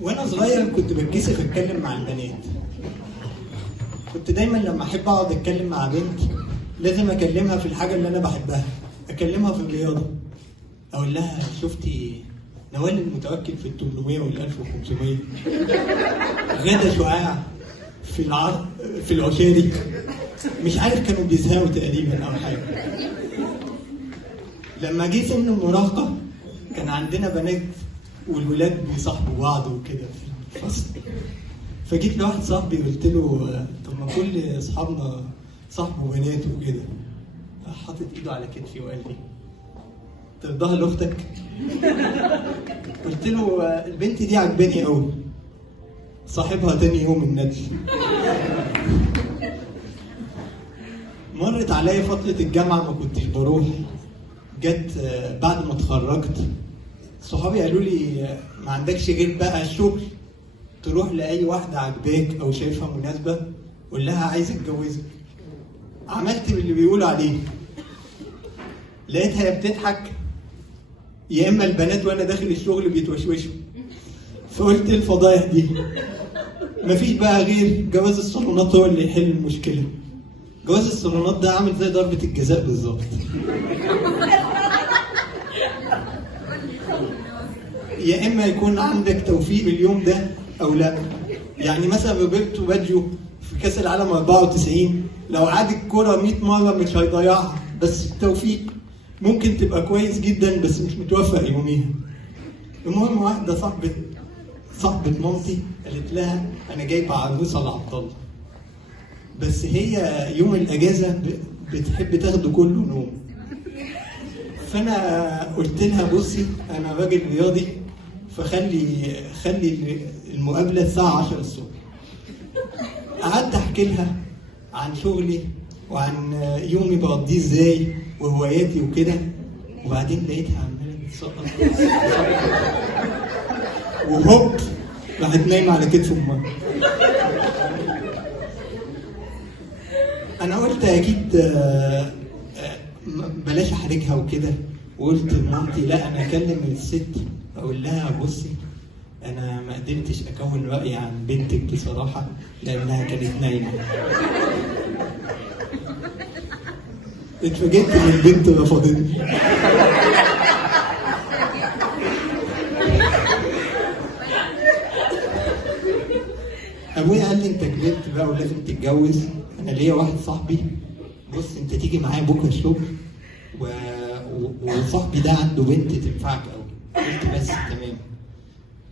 وانا صغير كنت بتكسف اتكلم مع البنات. كنت دايما لما احب اقعد اتكلم مع بنت لازم اكلمها في الحاجه اللي انا بحبها، اكلمها في الرياضه، اقول لها شفتي نوال المتوكل في ال 800 وال 1500، غادة شعاع في العشاري، مش عارف كانوا بيزهقوا تقريبا او حاجه. لما جه سن المراهقه كان عندنا بنات والولاد بيصاحبوا بعض وكده في الفصل، فجيت لواحد صاحبي قلت له طب ما كل اصحابنا صاحبوا بنات وكده، حاطط ايده على كتفي وقال لي ترضاها لاختك؟ قلت له البنت دي عجباني قوي، صاحبها تاني يوم الندل. مرت عليا فترة الجامعة ما كنتش بروح، جت بعد ما اتخرجت صحابي قالوا لي ما عندكش غير بقى الشغل، تروح لأي واحدة عجباك أو شايفها مناسبة قول لها عايز اتجوزك. عملت اللي بيقولوا عليه، لقيتها بتضحك يا اما البنات وانا داخل الشغل بيتوشوشوا. فقلت الفضايح دي مفيش بقى غير جواز الصالونات هو اللي يحل المشكله. جواز الصالونات ده عامل زي ضربه الجزاء بالظبط. يا اما يكون عندك توفيق اليوم ده او لا. يعني مثلا روبرتو باجيو في كاس العالم 94 لو عاد الكره 100 مره مش هيضيعها، بس التوفيق ممكن تبقى كويس جدا بس مش متوفق يوميها. المهم واحده صاحبه مامتي قالت لها انا جايبه عروسه لعبد الله، بس هي يوم الاجازه بتحب تاخده كله نوم. فانا قلت لها بصي انا راجل رياضي، خلي المقابله الساعه 10 الصبح. قعدت احكي لها عن شغلي وعن يومي بقضيه ازاي وهواياتي وكده، وبعدين لقيتها عماله بتسقط وهوب راحت نايمه على كتف امها. انا قلت اكيد بلاش احرجها وكده، وقلت لمامتي لا انا اكلم الست اقول لها بصي انا ما قدرتش اكون راي عن بنتك بصراحه لانها كانت نايمه. اتفاجئت ان البنت رفضتني. ابويا قال لي انت كبرت بقى ولازم تتجوز. انا ليا واحد صاحبي بص انت تيجي معايا بكره الشغل وصاحبي ده عنده بنت تنفعك قوي. قلت بس تمام.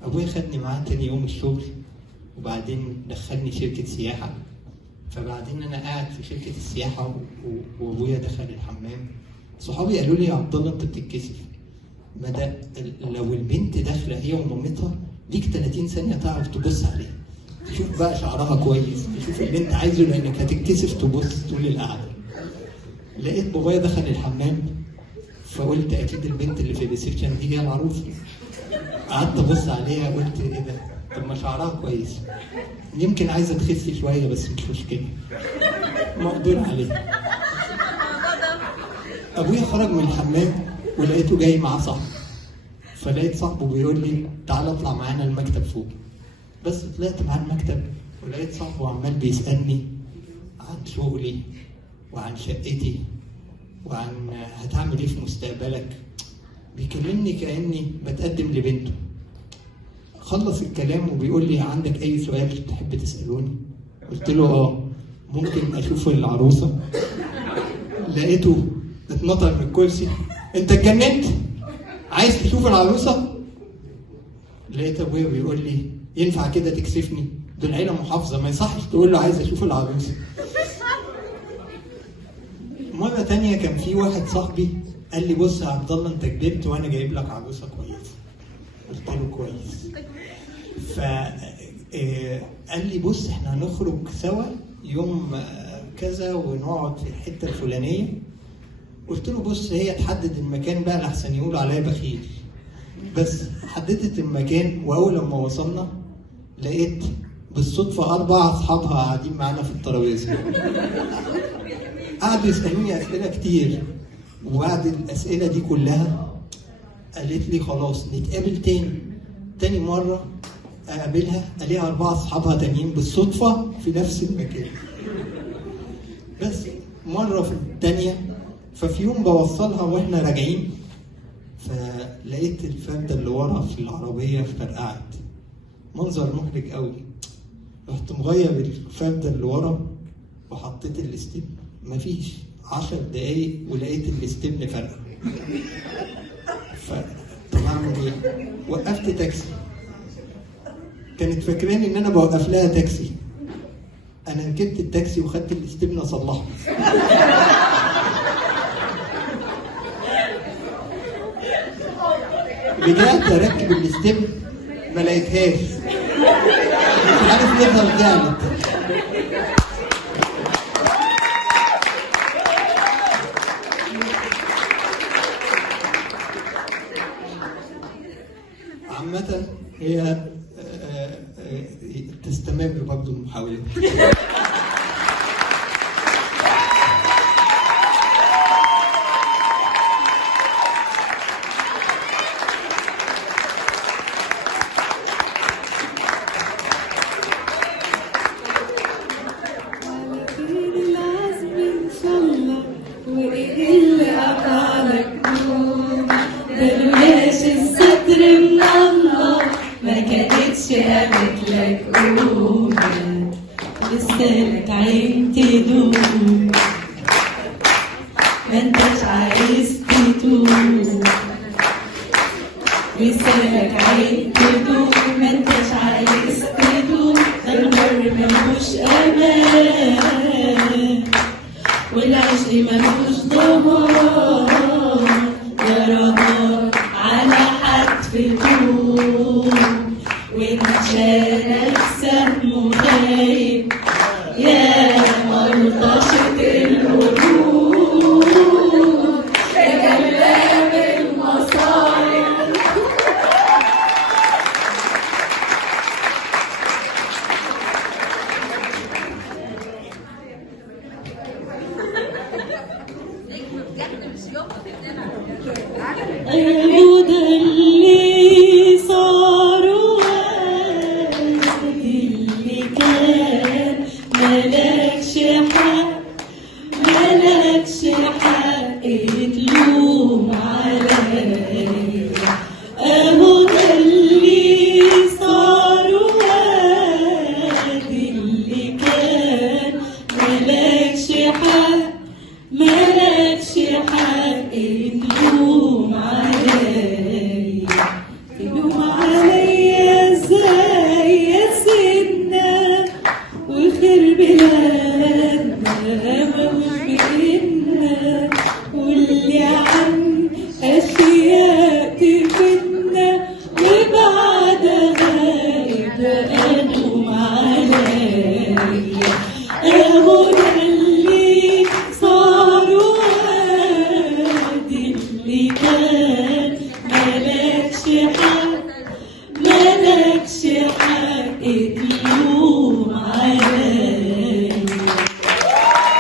ابويا خدني معاه تاني يوم الشغل وبعدين دخلني شركه سياحه. فبعدين انا قاعد في شركه السياحه وابويا دخل الحمام، صحابي قالوا لي يا عبد الله انت بتتكسف، ما ده لو البنت داخله هي ومامتها ليك 30 ثانيه تعرف تبص عليها، تشوف بقى شعرها كويس، تشوف اللي انت عايزه لانك هتتكسف تبص طول القعده. لقيت بابايا دخل الحمام فقلت اكيد البنت اللي في الريسبشن دي هي العروسه. قعدت ابص عليها قلت ايه ده؟ طب ما شعرها كويس، يمكن عايزه تخس شويه بس مش مشكله، مقدور عليه. ابويا خرج من الحمام ولقيته جاي معاه صاحبه، فلقيت صاحبه بيقول لي تعالى اطلع معانا المكتب فوق. بس طلعت معاه المكتب ولقيت صاحبه عمال بيسالني عن شغلي وعن شقتي وعن هتعمل ايه في مستقبلك، بيكلمني كاني بتقدم لبنته. خلص الكلام وبيقول لي عندك اي سؤال تحب تسالوني؟ قلت له ممكن اشوف العروسه؟ لقيته اتنطر من الكرسي، انت اتجننت؟ عايز تشوف العروسه؟ لقيت ابويا بيقول لي ينفع كده تكسفني؟ دول عيله محافظه ما يصحش تقول له عايز اشوف العروسه. مره تانية كان في واحد صاحبي قال لي بص يا عبد الله انت كبرت وانا جايب لك عروسه كويسه. قلت له كويس. قال لي بص احنا هنخرج سوا يوم كذا ونقعد في الحته الفلانيه. قلت له بص هي تحدد المكان بقى لحسن يقولوا عليا بخيل. بس حددت المكان واول لما وصلنا لقيت بالصدفه 4 اصحابها قاعدين معانا في الترابيزه. قعدوا يسالوني اسئله كتير، وبعد الاسئله دي كلها قالت لي خلاص نتقابل تاني مره اقابلها الاقيها 4 اصحابها تانيين بالصدفه في نفس المكان. بس مره في الثانيه، ففي يوم بوصلها واحنا راجعين، فلقيت الفرده اللي ورا في العربيه فرقعت، منظر محرج قوي. رحت مغير الفرده اللي ورا وحطيت الاستبن، مفيش 10 دقايق ولقيت الاستبن فرقع. طب اعمل ايه؟ وقفت تاكسي. كانت فاكراني ان انا بوقف لها تاكسي. انا ركبت التاكسي وخدت الاستبن اصلحه. رجعت اركب الاستبن ما لقيتهاش، مش عارف ليه رجعت. عامة هي تستمر برضه المحاولة. قامت لك قومة لسانك عين تدوم، ما انتش عايز تتوب. لسانك عين تدوم، ما انتش عايز تتوب. ده البر ملوش امان والعشق ملوش ضمان، يا رضا على حتف طوب وانشالك سهم خايب يا ملطشة القلوب يا جلاب المصايب. ده اللي صار اللي كان ملكش حق، ملكش حق تلوم عليا. اهو ده اللي صار اللي كان ملكش حق، ملكش حق تلوم عليا. تلوم عليا ازاي يا سيدنا وخير بلادنا ملوش بينا، واللي عن اشياء تفتنا وبعدها يبقى الوم عليا. اهو ده اللي صار اللي